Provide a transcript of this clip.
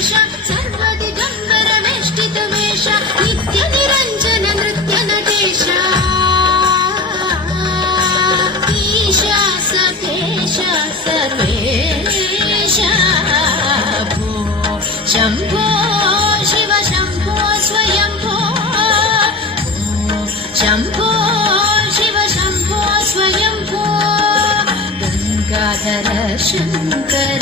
वेश सर्वदिगम्बरवेष्टितवेश नित्यनिरञ्जन नृत्य नटेश ईशा सखेश सर्वेश भो शम्भो शिव शम्भो स्वयम्भो शम्भो शिव शम्भो स्वयम्भो गङ्गाधर शङ्कर